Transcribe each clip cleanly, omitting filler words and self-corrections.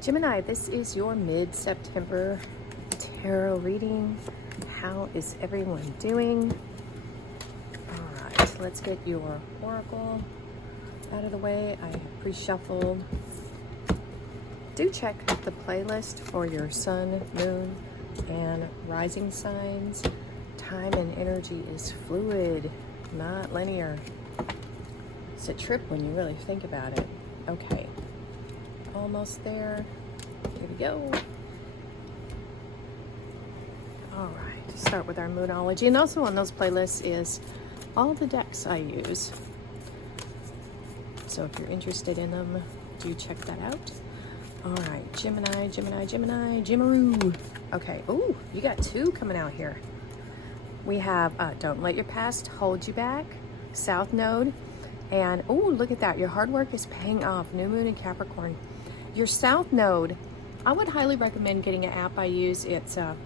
Gemini, this is your mid-September tarot reading. How is everyone doing? All right, let's get your oracle out of the way. I pre-shuffled. Do check the playlist for your sun, moon, and rising signs. Time and energy is fluid, not linear. It's a trip when you really think about it. Okay, almost there. Here we go. All right, start with our moonology. And also on those playlists is all the decks I use. So if you're interested in them, do check that out. All right, Gemini, Gemaroo. Okay, ooh, you got two coming out here. We have Don't Let Your Past Hold You Back, South Node. And ooh, look at that, your hard work is paying off, New Moon in Capricorn. Your South Node, I would highly recommend getting an app I use. It's, golly,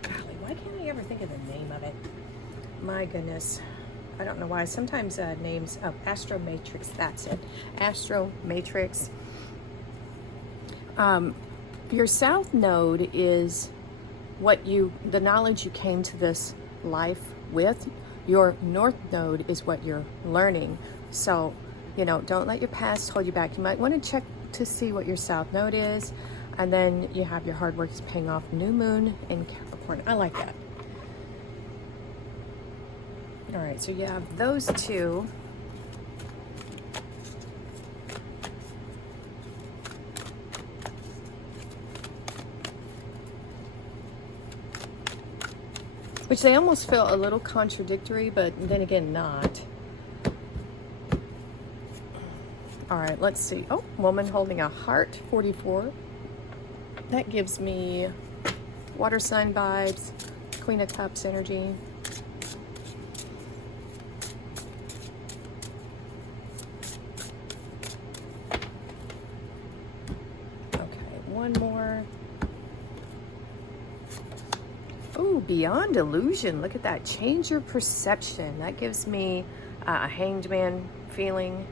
why can't I ever think of the name of it? My goodness. I don't know why. Sometimes names of Astro Matrix, that's it. Astro Matrix. Your South Node is the knowledge you came to this life with. Your North Node is what you're learning. So, you know, don't let your past hold you back. You might want to check to see what your South Node is. And then you have your hard work is paying off, New Moon in Capricorn. I like that. All right, so you have those two. Which they almost feel a little contradictory, but then again, not. All right, let's see. Oh, woman holding a heart, 44. That gives me water sign vibes, Queen of Cups energy. Okay, one more. Ooh, Beyond Illusion. Look at that. Change your perception. That gives me a Hanged Man feeling.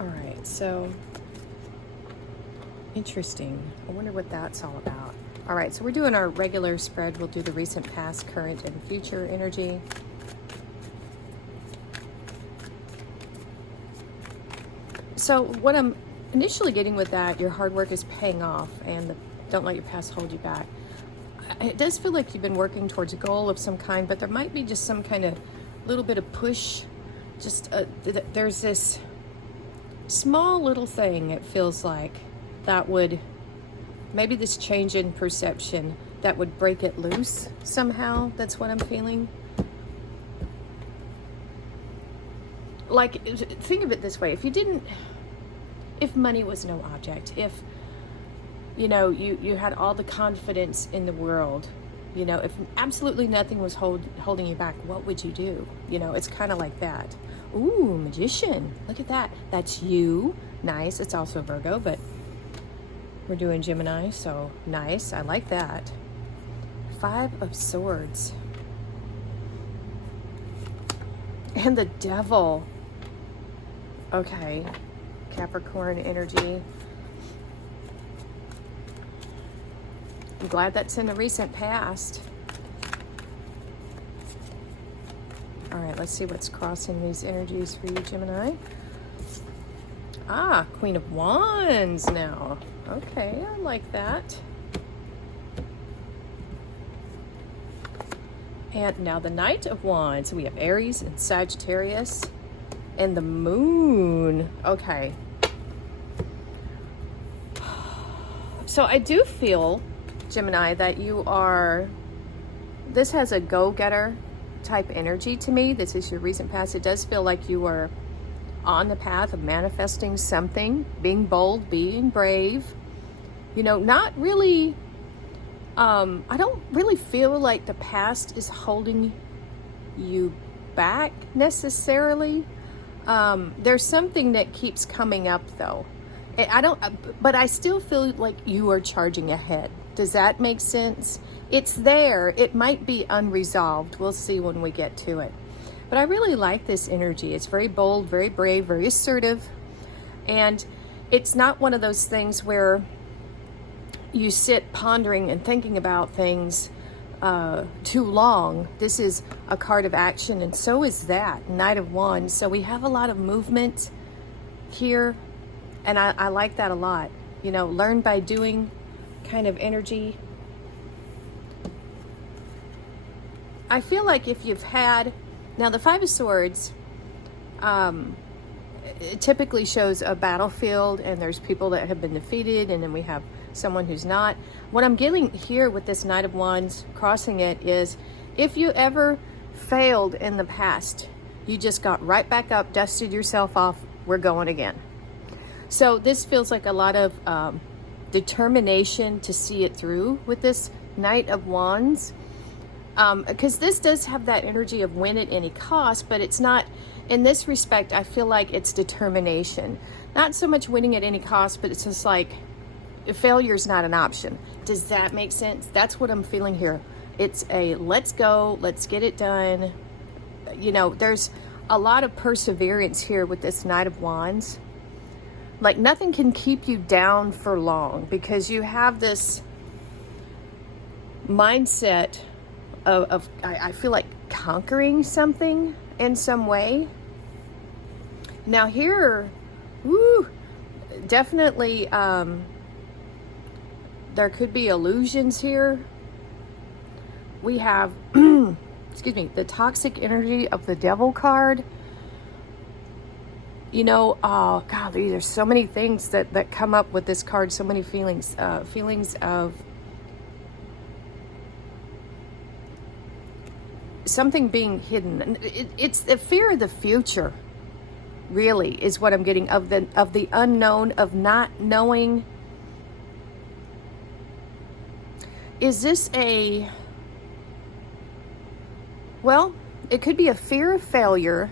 All right, so interesting. I wonder what that's all about. All right, so we're doing our regular spread. We'll do the recent, past, current, and future energy. So what I'm initially getting with that, your hard work is paying off, and don't let your past hold you back. It does feel like you've been working towards a goal of some kind, but there might be just some kind of little bit of push. Just there's this small little thing, it feels like, that would, maybe this change in perception that would break it loose somehow. That's what I'm feeling. Like, think of it this way. If money was no object, if, you know, you had all the confidence in the world, you know, if absolutely nothing was holding you back, what would you do? You know, it's kind of like that. Ooh, Magician. Look at that. That's you. Nice. It's also Virgo, but we're doing Gemini, so nice. I like that. 5 of Swords. And the Devil. Okay. Capricorn energy. I'm glad that's in the recent past. All right, let's see what's crossing these energies for you, Gemini. Ah, Queen of Wands now. Okay, I like that. And now the Knight of Wands. We have Aries and Sagittarius and the Moon. Okay. So I do feel, Gemini, that this has a go-getter type energy to me. This is your recent past. It does feel like you are on the path of manifesting something, being bold, being brave. You know, not really, I don't really feel like the past is holding you back necessarily. There's something that keeps coming up though. But I still feel like you are charging ahead. Does that make sense? It's there. It might be unresolved. We'll see when we get to it. But I really like this energy. It's very bold, very brave, very assertive. And it's not one of those things where you sit pondering and thinking about things too long. This is a card of action, and so is that Knight of Wands. So we have a lot of movement here, and I like that a lot. You know, learn by doing kind of energy. I feel like if you've had, now the Five of Swords, it typically shows a battlefield, and there's people that have been defeated, and then we have someone who's not. What I'm getting here with this Knight of Wands crossing it is, if you ever failed in the past, you just got right back up, dusted yourself off, we're going again. So this feels like a lot of determination to see it through with this Knight of Wands, because this does have that energy of win at any cost, but it's not, in this respect, I feel like it's determination. Not so much winning at any cost, but it's just like failure's not an option. Does that make sense? That's what I'm feeling here. It's a let's go, let's get it done. You know, there's a lot of perseverance here with this Knight of Wands. Like nothing can keep you down for long, because you have this mindset of I feel like conquering something in some way. Now here, woo, definitely there could be illusions here. We have, excuse me, the toxic energy of the Devil card. You know, oh God, there's so many things that come up with this card. So many feelings, feelings of something being hidden. It's the fear of the future, really, is what I'm getting, of the unknown, of not knowing. Is this a, well, it could be a fear of failure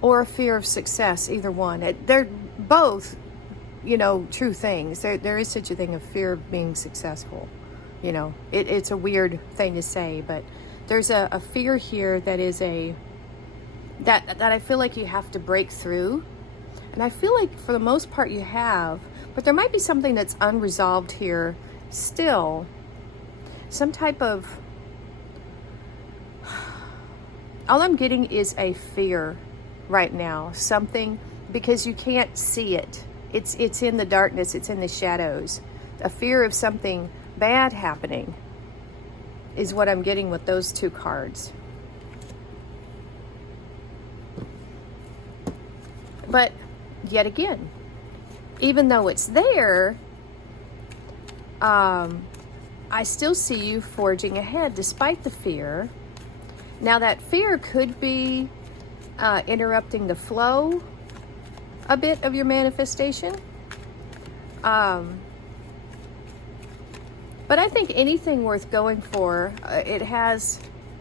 or a fear of success, either one. They're both, you know, true things. There is such a thing of fear of being successful. You know, it's a weird thing to say, but there's a fear here that is that I feel like you have to break through. And I feel like for the most part you have, but there might be something that's unresolved here still. Some type of, all I'm getting is a fear right now, something, because you can't see it. It's in the darkness, it's in the shadows. A fear of something bad happening is what I'm getting with those two cards. But yet again, even though it's there, I still see you forging ahead despite the fear. Now that fear could be interrupting the flow a bit of your manifestation. But I think anything worth going for, it has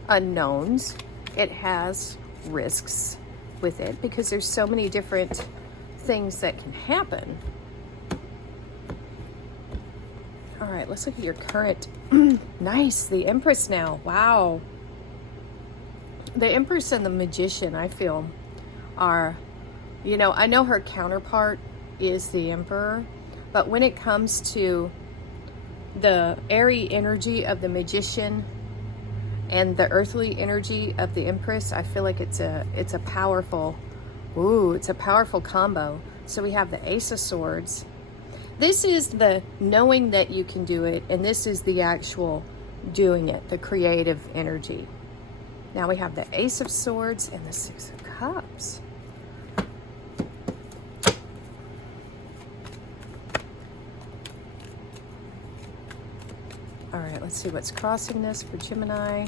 unknowns, it has risks with it, because there's so many different things that can happen. All right, let's look at your current. Nice, the Empress now. Wow. The Empress and the Magician, I feel, are, you know, I know her counterpart is the Emperor, but when it comes to the airy energy of the Magician and the earthly energy of the Empress, I feel like it's a powerful, it's a powerful combo. So we have the Ace of Swords. This is the knowing that you can do it, and this is the actual doing it, the creative energy. Now we have the Ace of Swords and the Six of Cups. All right, let's see what's crossing this for Gemini.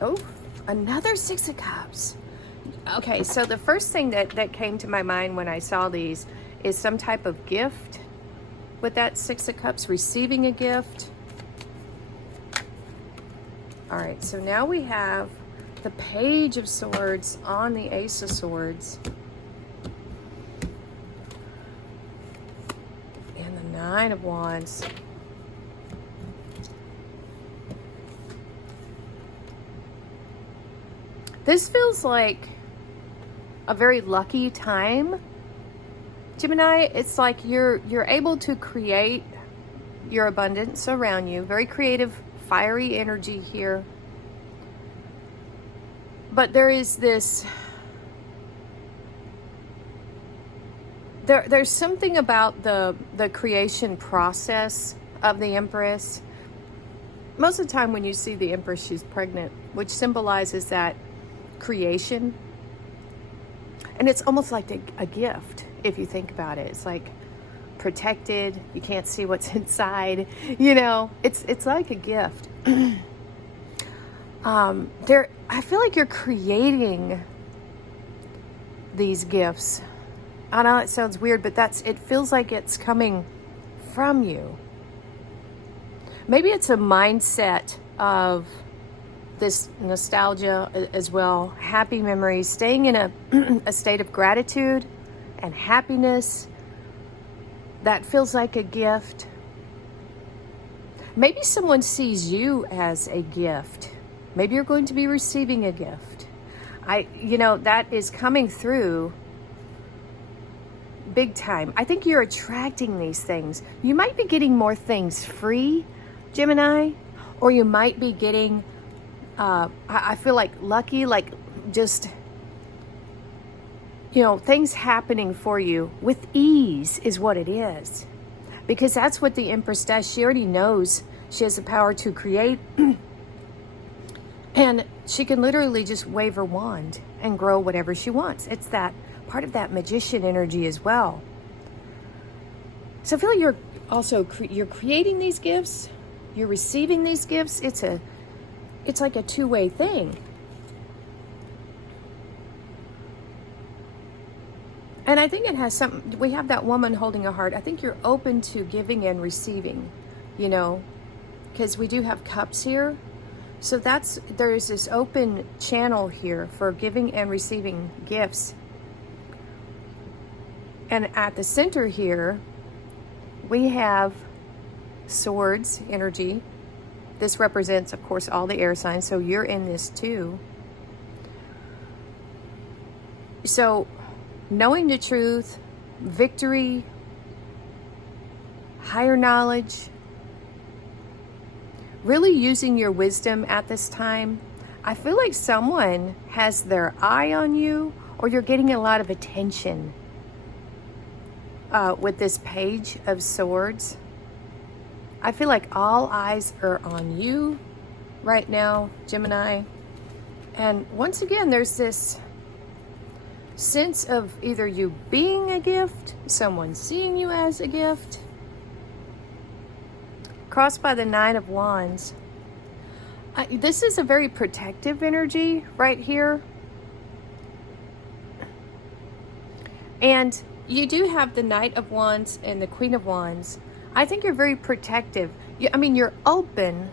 Oh, another Six of Cups. Okay, so the first thing that came to my mind when I saw these is some type of gift with that Six of Cups, receiving a gift. All right, so now we have the Page of Swords on the Ace of Swords. And the Nine of Wands. This feels like a very lucky time Gemini, it's like you're able to create your abundance around you. Very creative, fiery energy here. But there is this, there's something about the creation process of the Empress. Most of the time when you see the Empress, she's pregnant, which symbolizes that creation. And it's almost like a gift, if you think about it. It's like protected. You can't see what's inside. You know, it's like a gift. I feel like you're creating these gifts. I know it sounds weird, but it feels like it's coming from you. Maybe it's a mindset of this nostalgia as well, happy memories, staying in a state of gratitude and happiness that feels like a gift. Maybe someone sees you as a gift. Maybe you're going to be receiving a gift. That is coming through big time. I think you're attracting these things. You might be getting more things free, Gemini, or you might be getting, I feel like lucky, like just, things happening for you with ease is what it is. Because that's what the Empress does. She already knows she has the power to create. And she can literally just wave her wand and grow whatever she wants. It's that part of that magician energy as well. So I feel like you're also you're creating these gifts. You're receiving these gifts. It's like a two-way thing. And I think it has something, we have that woman holding a heart. I think you're open to giving and receiving, because we do have cups here. So there is this open channel here for giving and receiving gifts. And at the center here, we have swords energy. This represents, of course, all the air signs. So you're in this too. So knowing the truth, victory, higher knowledge, really using your wisdom at this time. I feel like someone has their eye on you, or you're getting a lot of attention with this Page of Swords. I feel like all eyes are on you right now, Gemini. And once again, there's this sense of either you being a gift, someone seeing you as a gift. Crossed by the Nine of Wands. This is a very protective energy right here. And you do have the Knight of Wands and the Queen of Wands. I think you're very protective. You're open,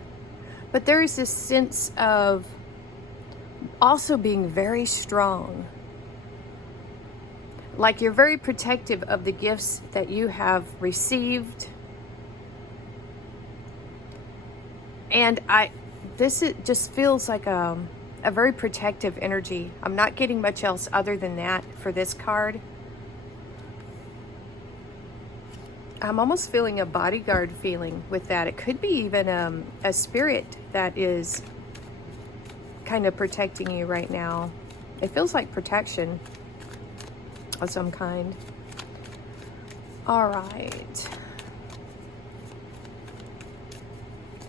but there is this sense of also being very strong. Like you're very protective of the gifts that you have received. And this just feels like a very protective energy. I'm not getting much else other than that for this card. I'm almost feeling a bodyguard feeling with that. It could be even a spirit that is kind of protecting you right now. It feels like protection of some kind. All right.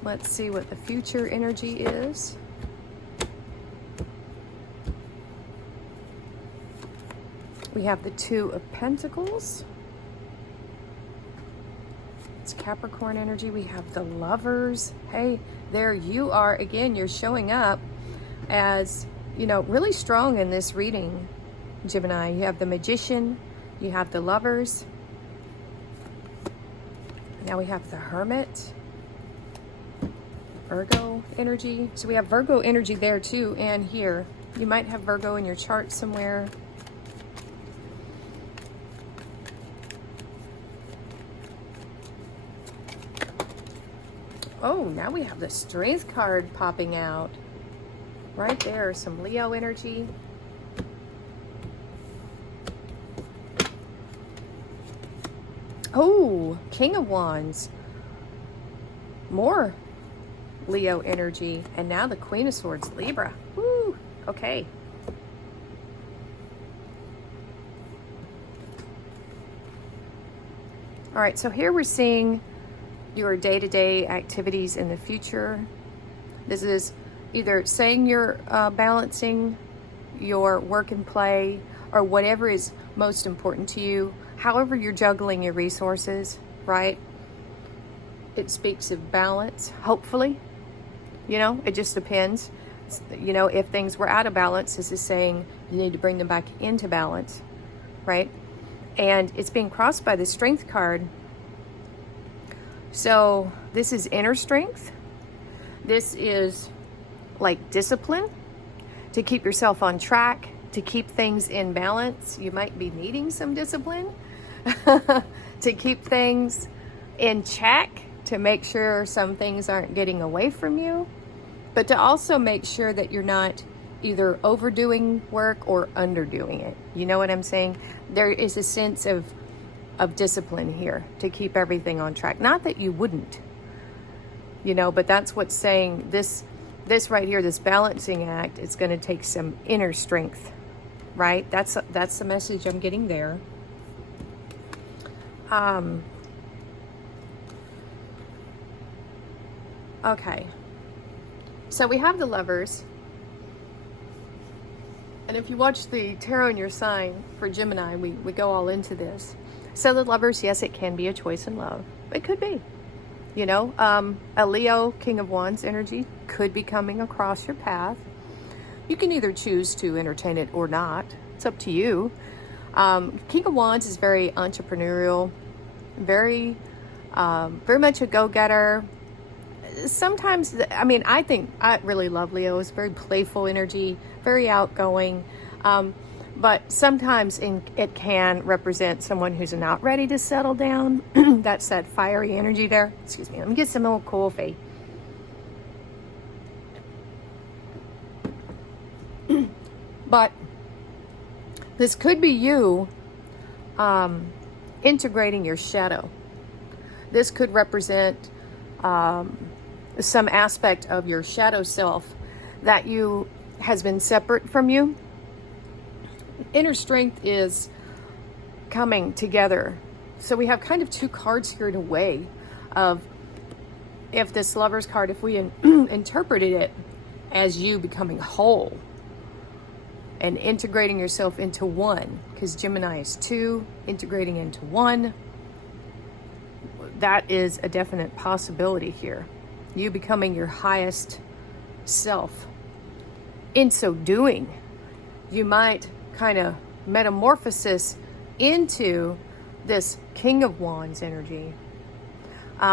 Let's see what the future energy is. We have the Two of Pentacles. It's Capricorn energy. We have the Lovers. Hey, there you are. Again, you're showing up as, really strong in this reading, Gemini. You have the Magician. You have the Lovers. Now we have the Hermit. Virgo energy. So we have Virgo energy there too, and here. You might have Virgo in your chart somewhere. Oh, now we have the Strength card popping out. Right there, some Leo energy. Oh, King of Wands. More Leo energy. And now the Queen of Swords, Libra. Woo. Okay. All right, so here we're seeing your day-to-day activities in the future. This is either saying you're balancing your work and play, or whatever is most important to you, however you're juggling your resources, right? It speaks of balance, hopefully. You know, it just depends. You know, if things were out of balance, this is saying you need to bring them back into balance, right? And it's being crossed by the Strength card. So this is inner strength. This is like discipline to keep yourself on track, to keep things in balance. You might be needing some discipline to keep things in check, to make sure some things aren't getting away from you, but to also make sure that you're not either overdoing work or underdoing it. You know what I'm saying? There is a sense of discipline here to keep everything on track. Not that you wouldn't, you know, but that's what's saying this right here, this balancing act, it's going to take some inner strength, right? That's the message I'm getting there. Okay. So we have the Lovers. And if you watch the tarot in your sign for Gemini, we go all into this. So the Lovers, yes, it can be a choice in love. It could be. You know, a Leo, King of Wands energy could be coming across your path. You can either choose to entertain it or not. It's up to you. King of Wands is very entrepreneurial, very much a go-getter. Sometimes, I mean, I really love Leo. It's very playful energy, very outgoing. But sometimes it can represent someone who's not ready to settle down. That's that fiery energy there. Excuse me, let me get some more coffee. But this could be you integrating your shadow. This could represent some aspect of your shadow self that has been separate from you. Inner strength is coming together. So we have kind of two cards here in a way of, if this Lover's card, if we interpreted it as you becoming whole and integrating yourself into one, because Gemini is two, integrating into one, that is a definite possibility here. You becoming your highest self. In so doing, you might kind of metamorphosis into this King of Wands energy.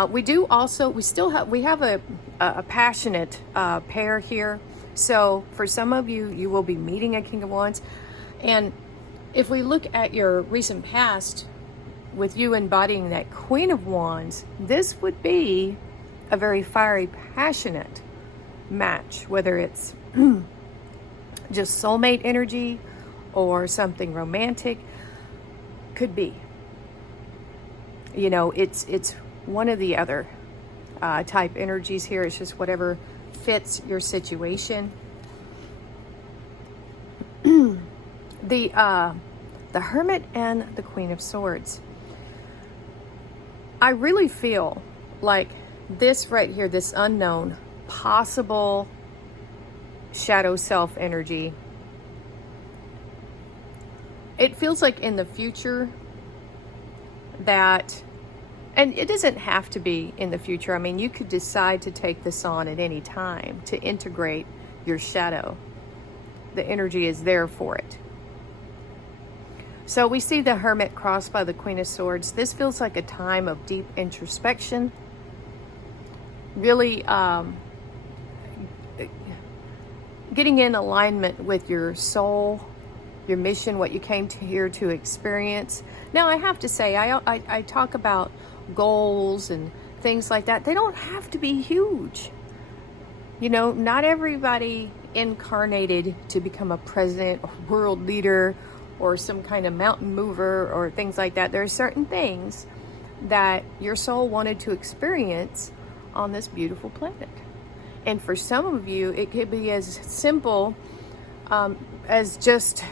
We have a passionate pair here. So for some of you, you will be meeting a King of Wands. And if we look at your recent past with you embodying that Queen of Wands, this would be a very fiery, passionate match, whether it's just soulmate energy or something romantic. Could be. You know, it's one of the other type energies here. It's just whatever fits your situation. The Hermit and the Queen of Swords. I really feel like this right here, this unknown, possible shadow self energy, it feels like in the future that, and it doesn't have to be in the future. I mean, you could decide to take this on at any time to integrate your shadow. The energy is there for it. So we see the Hermit crossed by the Queen of Swords. This feels like a time of deep introspection. Really getting in alignment with your soul, your mission, what you came here to experience. Now, I have to say, I talk about goals and things like that. They don't have to be huge. You know, not everybody incarnated to become a president or world leader or some kind of mountain mover or things like that. There are certain things that your soul wanted to experience on this beautiful planet. And for some of you, it could be as simple as just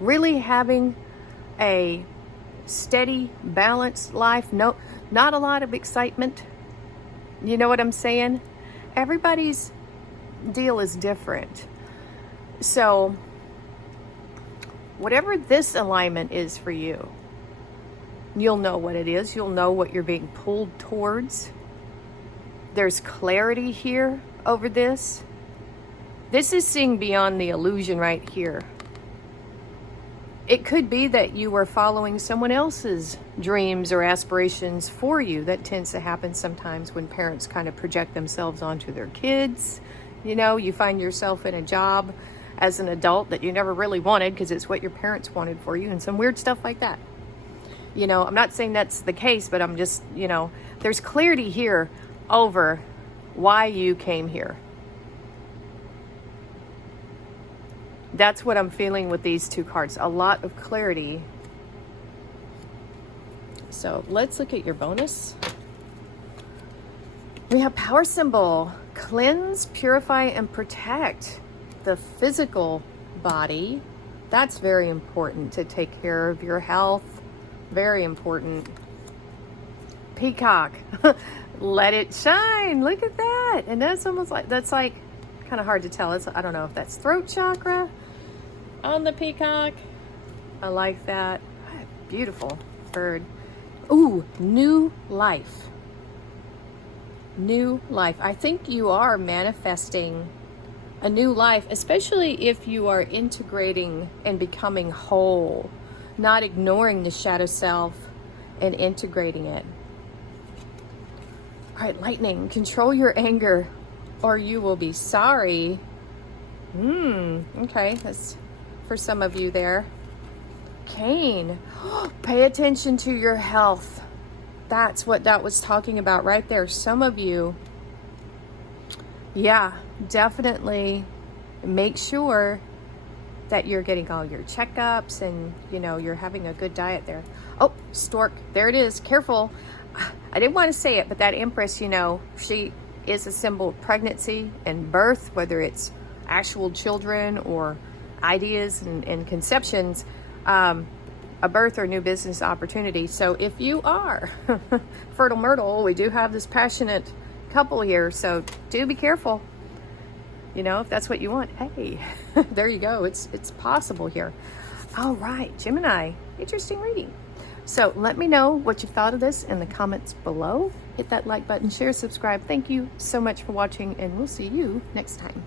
really having a steady, balanced life. No, not a lot of excitement. You know what I'm saying? Everybody's deal is different. So whatever this alignment is for you, you'll know what it is. You'll know what you're being pulled towards. There's clarity here over this. This is seeing beyond the illusion right here. It could be that you are following someone else's dreams or aspirations for you. That tends to happen sometimes when parents kind of project themselves onto their kids. You know, you find yourself in a job as an adult that you never really wanted because it's what your parents wanted for you, and some weird stuff like that. You know, I'm not saying that's the case, but I'm just, you know, there's clarity here over why you came here. That's what I'm feeling with these two cards. A lot of clarity. So let's look at your bonus. We have power symbol. Cleanse, purify, and protect the physical body. That's very important, to take care of your health. Very important. Peacock. Let it shine. Look at that. And that's almost like, that's like kind of hard to tell. It's, I don't know if that's throat chakra on the peacock. I like that. Beautiful bird. Ooh, new life. New life. I think you are manifesting a new life, especially if you are integrating and becoming whole, not ignoring the shadow self and integrating it. All right, lightning. Control your anger or you will be sorry. Okay, that's for some of you there. Cane. Pay attention to your health. That's what that was talking about right there. Some of you, yeah, definitely make sure that you're getting all your checkups and, you know, you're having a good diet there. Oh, stork, there it is. Careful. I didn't want to say it, but that Empress, you know, she is a symbol of pregnancy and birth, whether it's actual children or ideas and conceptions, a birth or new business opportunity. So if you are fertile myrtle, we do have this passionate couple here, so do be careful. You know, if that's what you want, hey, there you go. It's possible here. All right, Gemini, interesting reading. So let me know what you thought of this in the comments below. Hit that like button, share, subscribe. Thank you so much for watching, and we'll see you next time.